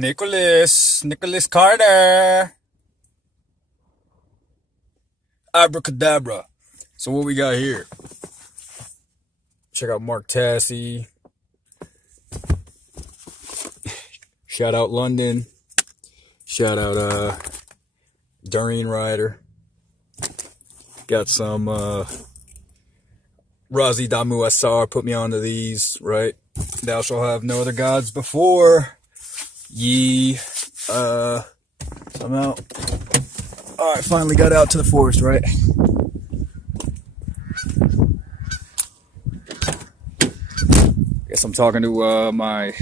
Nicholas Carter. Abracadabra. So what we got here? Check out Mark Tassi. Shout out London. Shout out Doreen Ryder. Got some Razi Damu Asar put me onto these, right? Thou shalt have no other gods before ye. So I'm out. Alright, finally got out to the forest, right? Guess I'm talking to my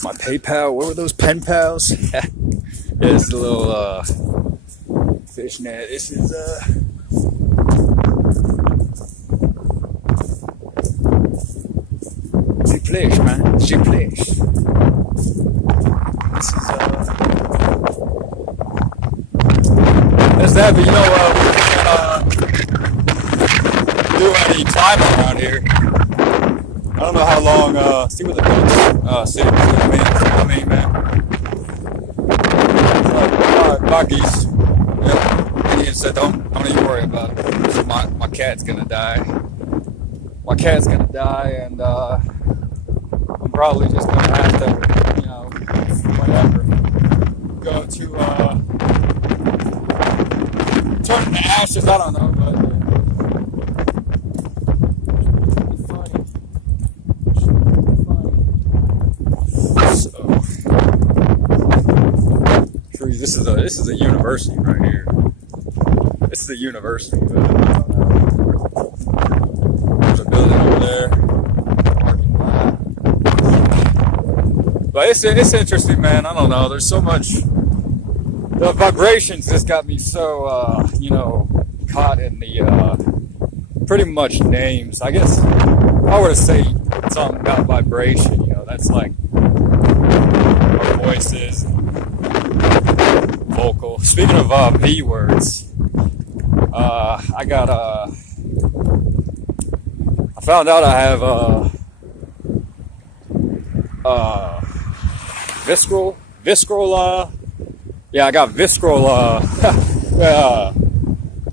PayPal. What were those pen pals? It's a little fishnet. This is G-Flesh, man. G-Flesh. This is that's that, but you know, we can't do any climbing around here. I don't know how long, see what the ducks, see, I mean, man. Alright, bye geese. Yep, Indian said don't even worry about it. So my cat's gonna die. My cat's gonna die, and, I'm probably just gonna have to, you know, whatever, go to, turn into ashes, I don't know, but this is a university right here. This is a university, but I don't know. There's a building over there. Parking lot. But it's interesting, man. I don't know. There's so much. The vibrations just got me so, you know, caught in the pretty much names. I guess if I were to say something about vibration, you know, that's like our voices, vocal. Speaking of V words, I got I found out I have visceral. Yeah, I got visceral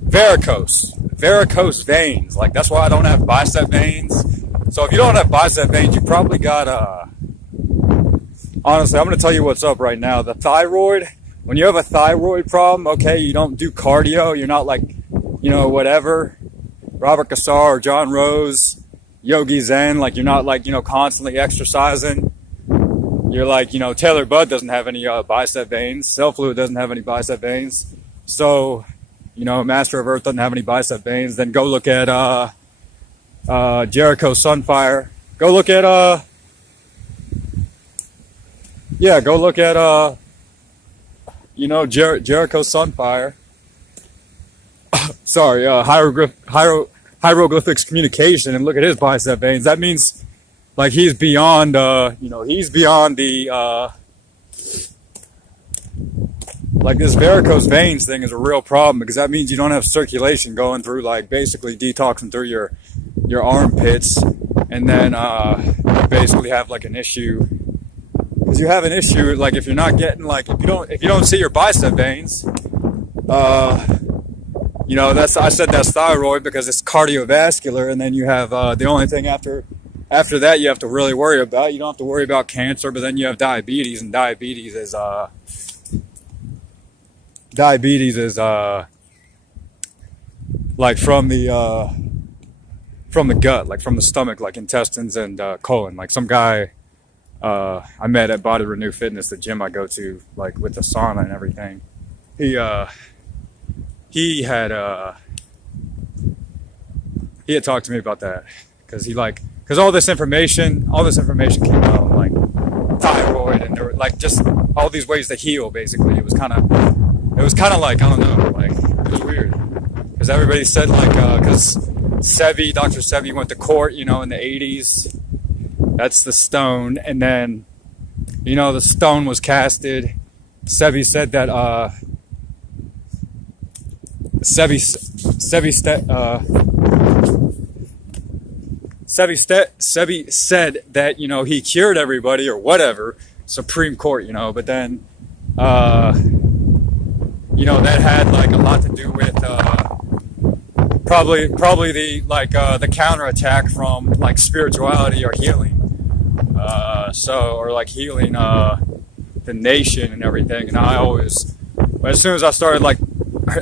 varicose veins. Like, that's why I don't have bicep veins. So if you don't have bicep veins, you probably got honestly, I'm gonna tell you what's up right now. The thyroid. When you have a thyroid problem, okay, you don't do cardio, you're not like, you know, whatever, Robert Kassar or John Rose, Yogi Zen, like you're not like, you know, constantly exercising. You're like, you know, Taylor Budd doesn't have any bicep veins, Self Fluid doesn't have any bicep veins. So, you know, Master of Earth doesn't have any bicep veins. Then go look at Jericho Sunfire. Go look at you know, Jericho Sunfire. Sorry, hieroglyphics communication, and look at his bicep veins. That means, like, he's beyond, you know, he's beyond the, like, this varicose veins thing is a real problem, because that means you don't have circulation going through, like, basically detoxing through your armpits, and then, you basically have, like, an issue. Because you have an issue, like, if you're not getting, like, if you don't see your bicep veins, you know, I said that's thyroid because it's cardiovascular, and then you have the only thing after that you have to really worry about. You don't have to worry about cancer, but then you have diabetes, and diabetes is like from the gut, like from the stomach, like intestines and colon. Like some guy I met at Body Renew Fitness, the gym I go to, like with the sauna and everything. He had talked to me about that because all this information came out on, like, thyroid, and there were, like, just all these ways to heal. Basically, it was kind of like, I don't know, like, it was weird because everybody said, like, because Dr. Sebi went to court, you know, in the 80s. That's the stone, and then, you know, the stone was casted. Sebi said that Sebi said that, you know, he cured everybody or whatever, Supreme Court, you know, but then, you know, that had like a lot to do with probably the the counterattack from like spirituality or healing, or like healing the nation and everything. And I always, as soon as I started like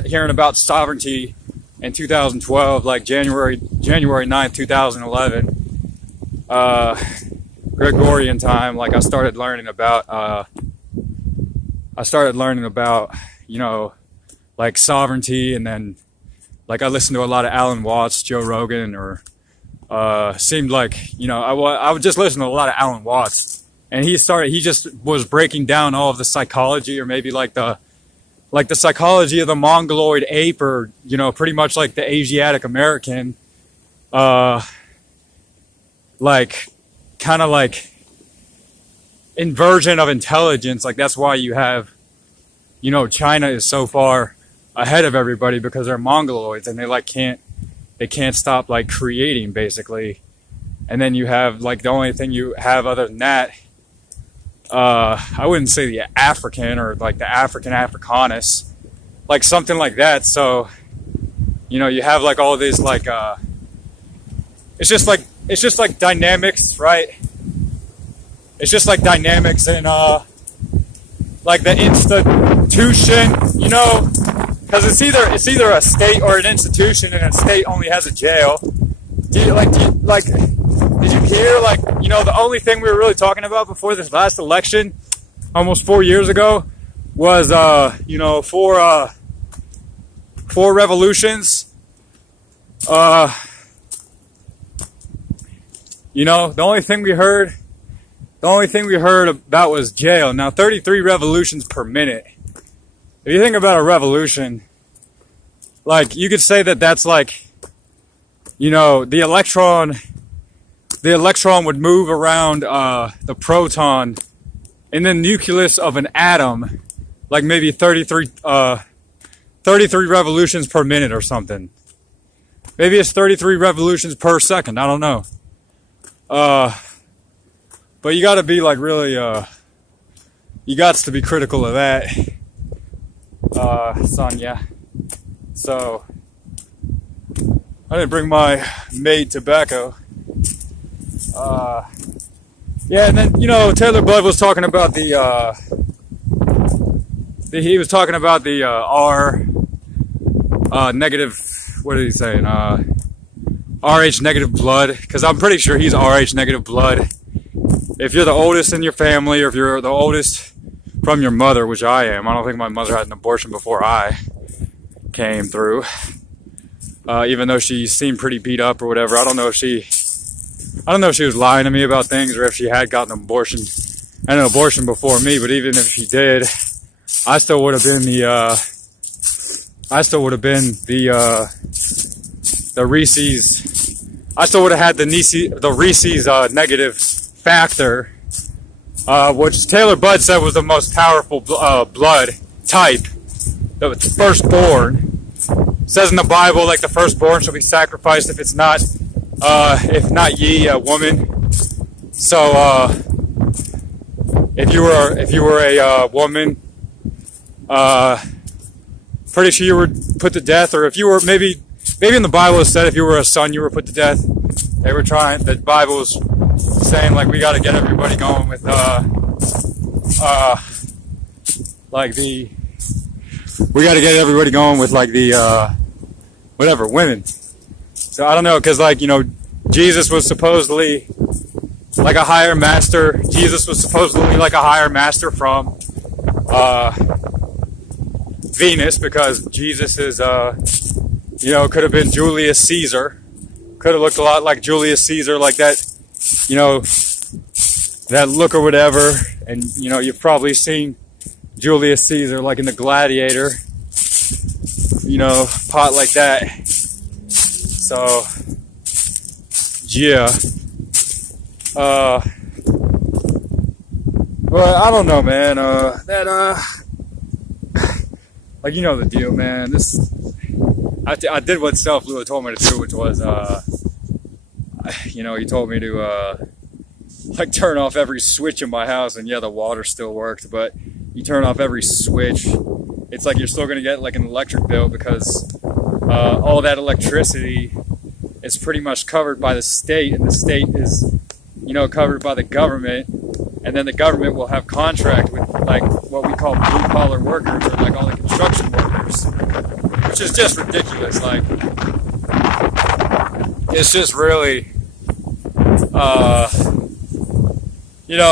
hearing about sovereignty in 2012, like January 9th, 2011, Gregorian time, like I started learning about, you know, like sovereignty. And then like I listened to a lot of Alan Watts, Joe Rogan, or seemed like, you know, I would just listen to a lot of Alan Watts, and he just was breaking down all of the psychology, or maybe like the psychology of the Mongoloid ape, or, you know, pretty much like the Asiatic American, like kind of like inversion of intelligence. Like that's why you have, you know, China is so far ahead of everybody, because they're Mongoloids and they like can't stop like creating basically. And then you have like the only thing you have other than that, I wouldn't say the African, or like the Africanus, like something like that. So, you know, you have like all these like it's just like dynamics, right? It's just like dynamics in like the institution, you know, because it's either a state or an institution, and a state only has a jail. Did you hear, like, you know, the only thing we were really talking about before this last election, almost 4 years ago, was you know, four revolutions. You know, the only thing we heard about was jail. Now, 33 revolutions per minute. If you think about a revolution, like, you could say that that's like, you know, the electron would move around the proton in the nucleus of an atom, like maybe 33 revolutions per minute or something. Maybe it's 33 revolutions per second. I don't know. But you got to be like really, you got to be critical of that, Sonia. So, I didn't bring my made tobacco. Yeah, and then, you know, Taylor Blood was talking about the R negative, what is he saying? RH negative blood, because I'm pretty sure he's RH negative blood. If you're the oldest in your family, or if you're the oldest from your mother, which I am, I don't think my mother had an abortion before I came through. Even though she seemed pretty beat up or whatever. I don't know if she was lying to me about things, or if she had gotten an abortion before me. But even if she did, I still would have been the Reese's. I still would have had the Reese's negative factor, which Taylor Budd said was the most powerful blood type, the firstborn. It says in the Bible, like, the firstborn shall be sacrificed if not ye, a woman. So if you were a woman, pretty sure you were put to death. Or if you were, maybe in the Bible it said if you were a son, you were put to death. The Bible was saying, like, we got to get everybody going with whatever, women. So I don't know, because, like, you know, Jesus was supposedly like a higher master. Jesus was supposedly like a higher master from Venus, because Jesus is, you know, could have been Julius Caesar. Could have looked a lot like Julius Caesar, like that, you know, that look or whatever. And, you know, you've probably seen Julius Caesar, like in the Gladiator, you know, pot like that. So, yeah. Well, I don't know, man. Like, you know the deal, man. I did what Self Lua told me to do, which was, he told me to like turn off every switch in my house, and yeah, the water still worked, but you turn off every switch, it's like you're still going to get like an electric bill, because all that electricity is pretty much covered by the state, and the state is, covered by the government, and then the government will have contract with like what we call blue collar workers, or like all the construction workers, which is just ridiculous. Like, it's just really,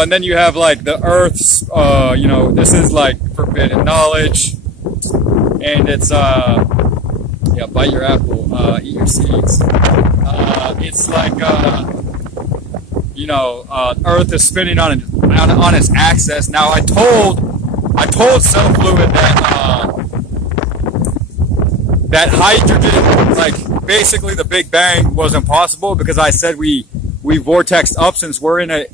and then you have like the Earth's, this is like forbidden knowledge, and it's, bite your apple, eat your seeds. It's like, Earth is spinning on its axis. Now I told Cell Fluid that hydrogen, like basically the Big Bang was impossible, because I said we vortexed up, since we're in a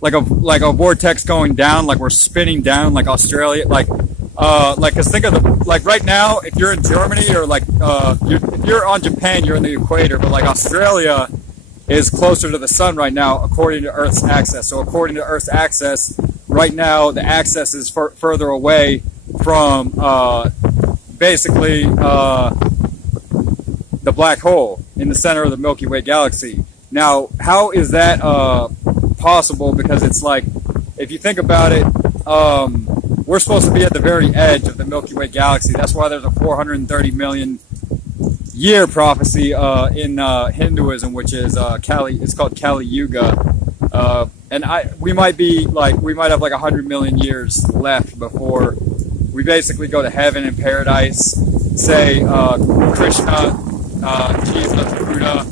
like a vortex going down, like we're spinning down, like Australia, cause think of like right now, if you're in Germany, or like if you're on Japan, you're in the equator, but like Australia is closer to the sun right now, according to Earth's axis. So according to Earth's axis, right now the axis is further away from basically the black hole in the center of the Milky Way galaxy. Now, how is that possible? Because it's like, if you think about it, we're supposed to be at the very edge of the Milky Way galaxy. That's why there's a 430 million year prophecy in Hinduism, which is it's called Kali Yuga. And we might have like 100 million years left before we basically go to heaven and paradise. Say Krishna, Jesus, Buddha,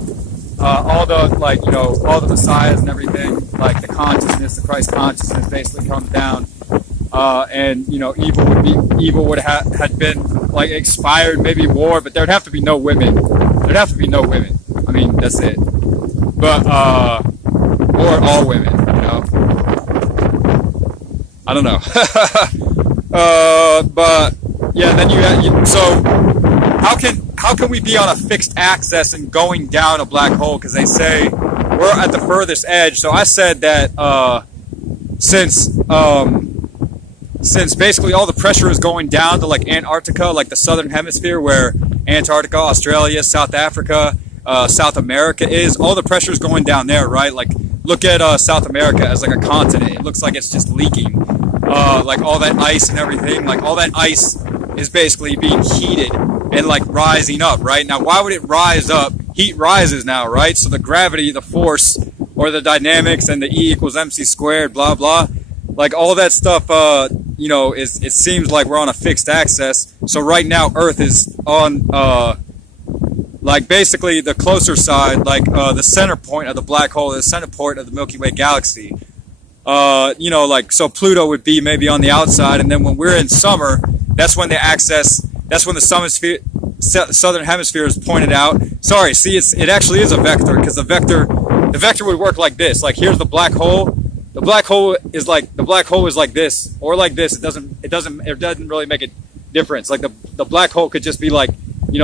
all the messiahs and everything, like the consciousness, the Christ consciousness basically comes down, and evil would had been like expired, maybe war, but there'd have to be no women. I mean, that's it. But or all women, I don't know. But yeah, then so how can we be on a fixed axis and going down a black hole? Because they say we're at the furthest edge. So I said that since basically all the pressure is going down to like Antarctica, like the southern hemisphere, where Antarctica, Australia, South Africa, South America is, all the pressure is going down there, right? Like, look at South America as like a continent. It looks like it's just leaking. Like all that ice and everything, like all that ice is basically being heated and like rising up, right? Now, why would it rise up? Heat rises now, right? So the gravity, the force, or the dynamics, and the E equals MC squared, blah, blah, like all that stuff, it seems like we're on a fixed axis. So right now, Earth is on, like basically the closer side, like the center point of the black hole, the center point of the Milky Way galaxy. So Pluto would be maybe on the outside, and then when we're in summer, that's when the southern hemisphere is pointed out. Sorry, see, it actually is a vector, because the vector would work like this. Like, here's the black hole. The black hole is like this, or like this. It doesn't really make a difference. Like the black hole could just be like,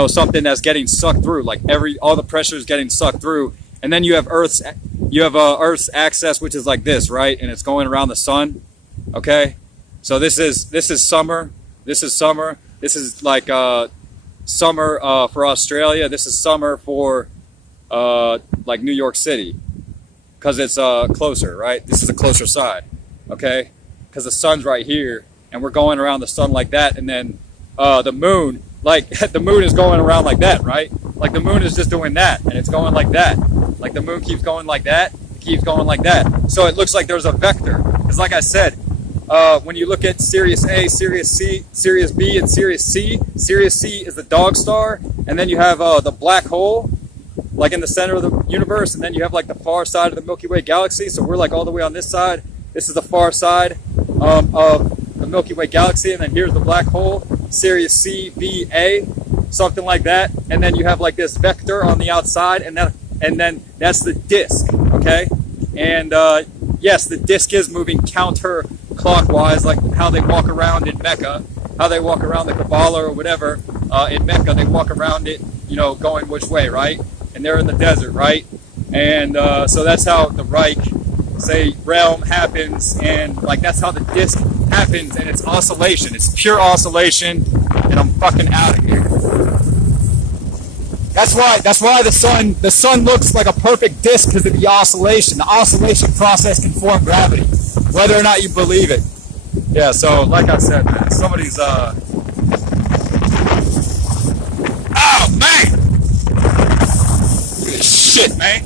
something that's getting sucked through. Like all the pressure is getting sucked through, and then you have Earth's axis, which is like this, right? And it's going around the sun. Okay, so this is summer. This is summer. This is like summer for Australia. This is summer for like New York City, because it's closer, right? This is a closer side, okay? Because the sun's right here, and we're going around the sun like that, and then the moon, like the moon is going around like that, right? Like the moon is just doing that, and it's going like that. Like the moon keeps going like that, keeps going like that. So it looks like there's a vector. Because like I said, when you look at Sirius A, Sirius C, Sirius B, and Sirius C is the dog star, and then you have the black hole, like in the center of the universe, and then you have like the far side of the Milky Way galaxy. So we're like all the way on this side. This is the far side of the Milky Way galaxy, and then here's the black hole, Sirius C, B, A, something like that. And then you have like this vector on the outside, and then that's the disk, okay? And yes, the disk is moving counterclockwise, like how they walk around in Mecca, how they walk around the Kabbalah or whatever in Mecca. They walk around it, going which way, right? and they're in the desert, right? And so that's how the Reich, say, realm happens, and like that's how the disc happens, and it's oscillation. It's pure oscillation, and I'm fucking out of here. That's why the sun looks like a perfect disc, because of the oscillation. The oscillation process can form gravity, whether or not you believe it. Yeah, so like I said, man, somebody's oh man! Look at this shit, man.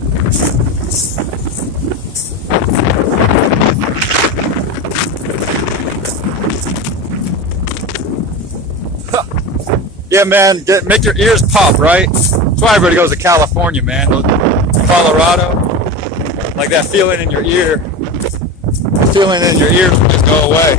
Yeah, man, make your ears pop, right? That's why everybody goes to California, man. Colorado, like that feeling in your ear. The feeling in your ears will just go away.